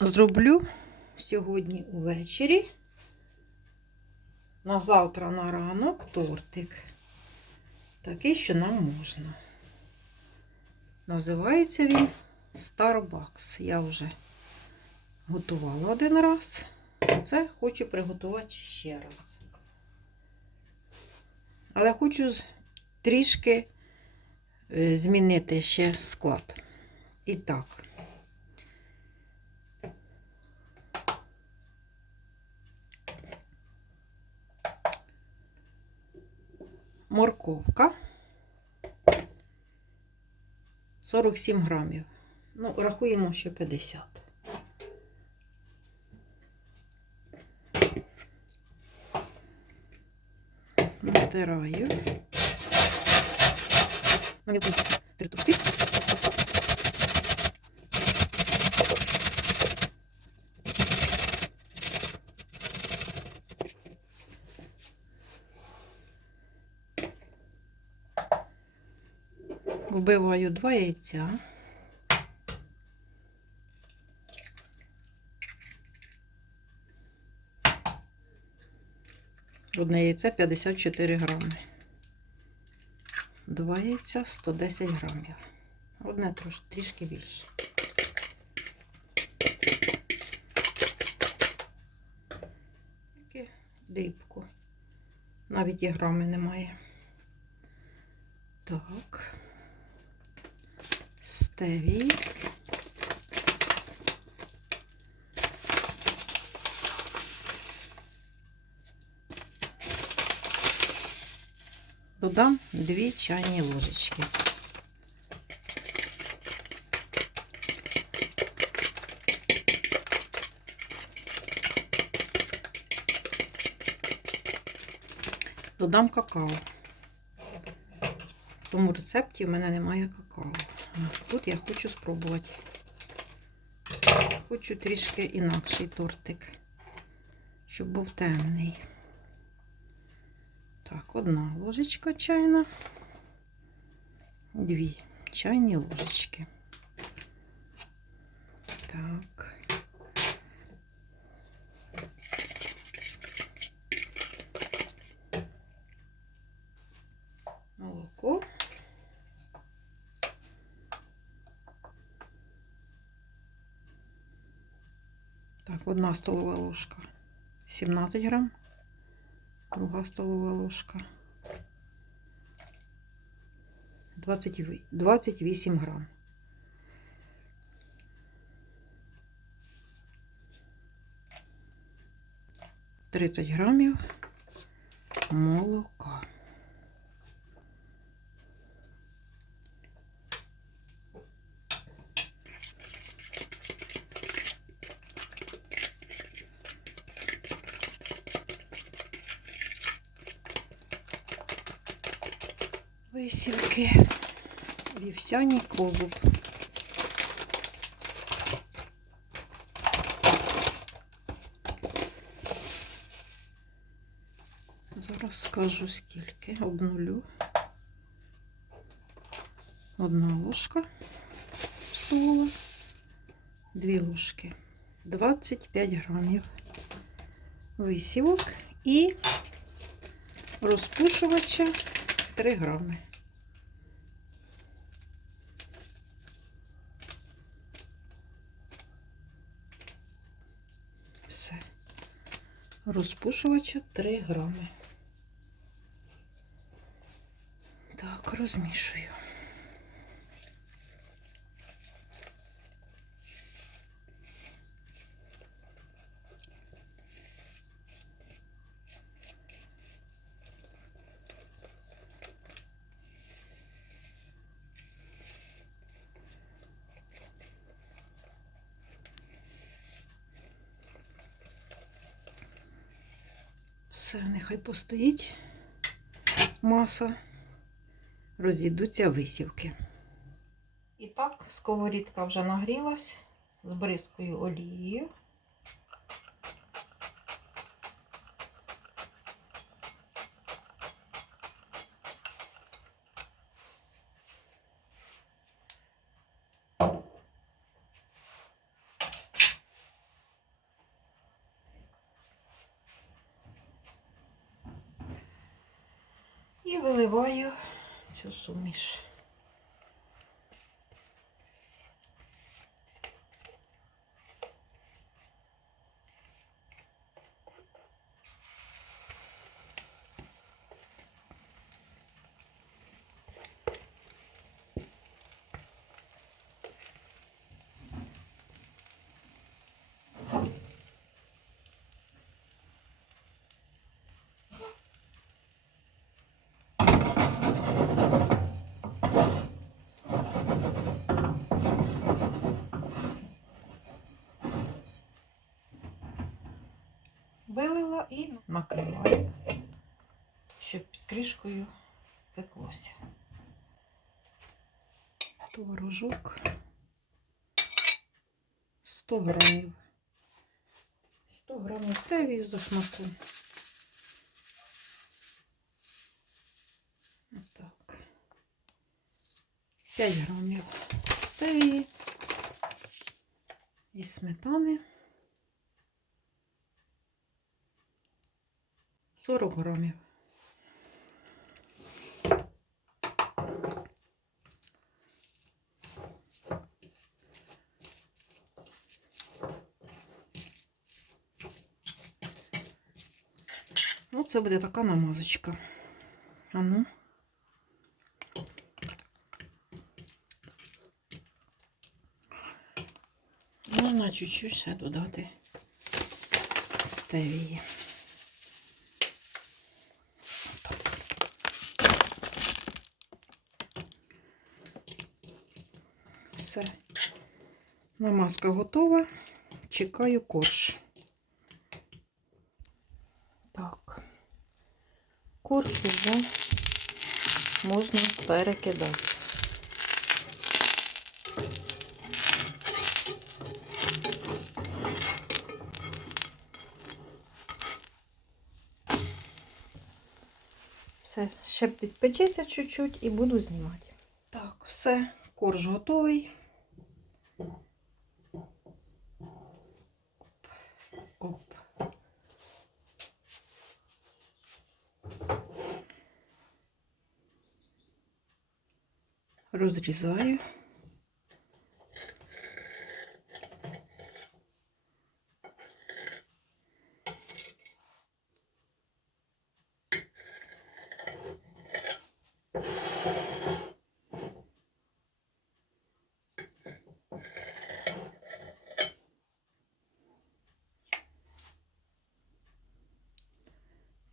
зроблю сьогодні увечері. На завтра на ранок тортик. Такий, що нам можна. Називається він Starbucks. Я вже готувала один раз. А це хочу приготувати ще раз. Але хочу трішки е, змінити ще склад. І так. Морковка 47 грамів. Ну, рахуємо, що 50. Натираю. На мілку тритурсі. Вбиваю два яйця. Одне яйце 54 грами. Два яйця 110 грамів. Одне трішки більше. Таке дрібку. Навіть і грами немає. Так. Стевій. Додам 2 чайні ложечки. Додам какао. Тому рецепті в мене немає какао. Тут я хочу спробувати. Хочу трішки інакший тортик, щоб був темний. Так, одна ложечка чайна, дві чайні ложечки. Так. Молоко. Так, одна столова ложка 17 грам, друга столова ложка 20, 28 грам. Тридцять грамів молока. Висівки. Вівсяний козуб. Зараз скажу скільки. Обнулю. Одна ложка столова, дві ложки. 25 грамів висівок і розпушувача 3 грами. Все. Розпушувача 3 грами. Так, розмішую. Все, нехай постоїть маса, розійдуться висівки. І так, сковорідка вже нагрілась з бризкою олією. Виливаю цю суміш. І накриваю, щоб під кришкою пеклося. Творожок 100 грамів. 100 грамів стевію за смаком. Отак. 5 грамів стевії і сметани. 40 грамів. Оце буде така намазочка. А ну. Можна чуть-чуть ще додати стевії. Все. Намазка готова. Чекаю корж. Так. Корж вже можна перекидати. Все, ще підпечеться чуть-чуть і буду знімати. Так, все, корж готовий. cruz de zóio.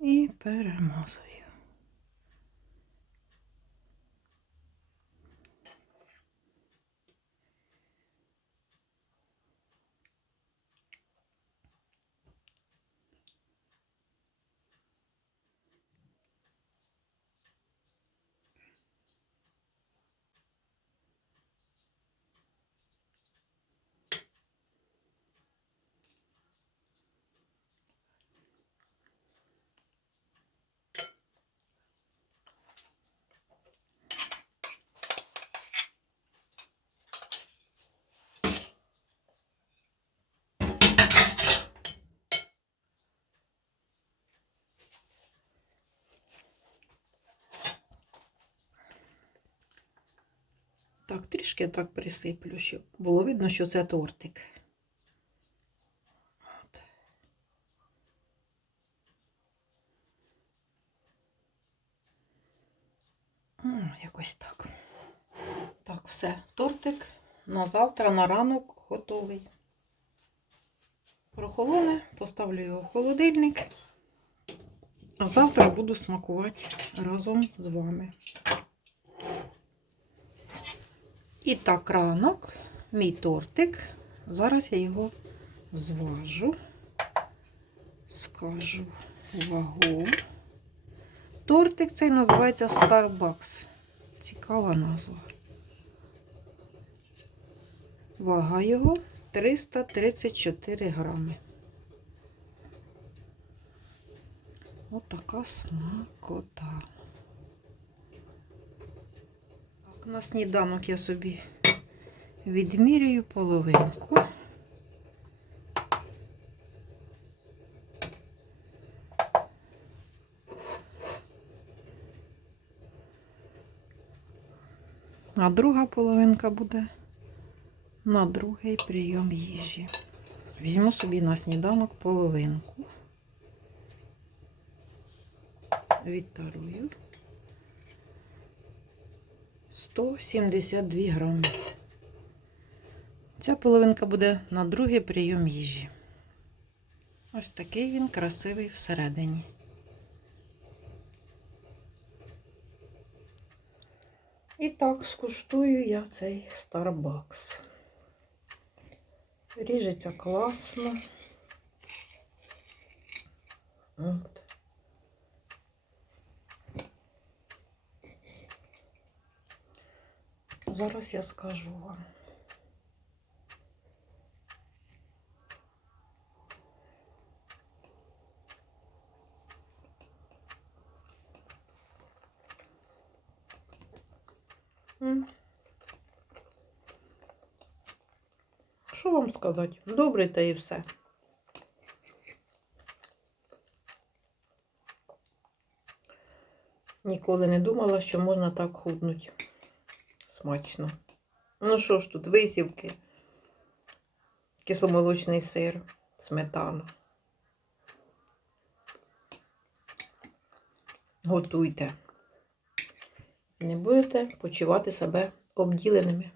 E para o Так, трішки так присиплю, щоб було видно, що це тортик. От. Якось так. Так, все, тортик на завтра, на ранок готовий. Прохолоне, поставлю його в холодильник. А завтра буду смакувати разом з вами. І так, ранок, мій тортик. Зараз я його зважу, скажу вагу. Тортик цей називається Starbucks. Цікава назва. Вага його 334 грами. Отака смакота. На сніданок я собі відмірюю половинку. А друга половинка буде на другий прийом їжі. Візьму собі на сніданок половинку. Відтарую. 172 грами. Ця половинка буде на другий прийом їжі. Ось такий він красивий всередині. І так скуштую я цей Starbucks. Ріжеться класно. От. Зараз я скажу вам. Що вам сказати? Добре та і все. Ніколи не думала, що можна так худнути. Смачно. Ну що ж тут, висівки, кисломолочний сир, сметана. Готуйте. Не будете почувати себе обділеними.